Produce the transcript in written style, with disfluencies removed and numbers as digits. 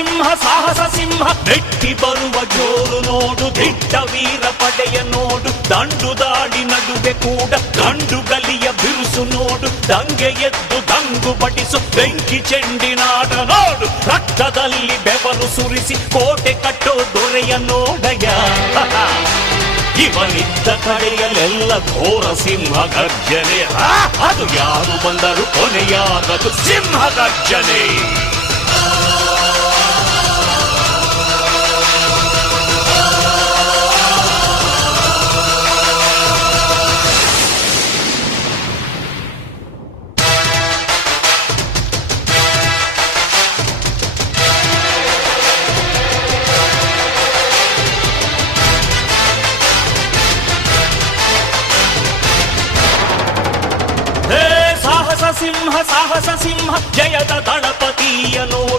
ಸಿಂಹ ಸಾಹಸ ಸಿಂಹ ನೆಟ್ಟಿ ಬರುವ ಜೋರು ನೋಡು, ದಿಟ್ಟ ವೀರ ಪಡೆಯ ನೋಡು, ದಂಡು ದಾಳಿ ನಡುವೆ ಕೂಡ ಗಂಡು ಗಲಿಯ ಬಿರುಸು ನೋಡು, ದಂಗೆ ಎದ್ದು ದಂಗು ಬಡಿಸು ಬೆಂಕಿ ಚೆಂಡಿನಾಡ ನೋಡು, ರಕ್ತದಲ್ಲಿ ಬೆವರು ಸುರಿಸಿ ಕೋಟೆ ಕಟ್ಟೋ ದೊರೆಯ ನೋಡಯ. ಇವನಿದ್ದ ಕಡೆಯಲ್ಲೆಲ್ಲ ಘೋರ ಸಿಂಹ ಗರ್ಜನೆ, ಅದು ಯಾರು ಬಂದರು ಕೊನೆಯಾಗದು ಸಿಂಹ ಗರ್ಜನೆ. ಸಾಹಸ ಸಿಂಹ ಜಯದ ದಳಪತಿಯ ನೋಡು.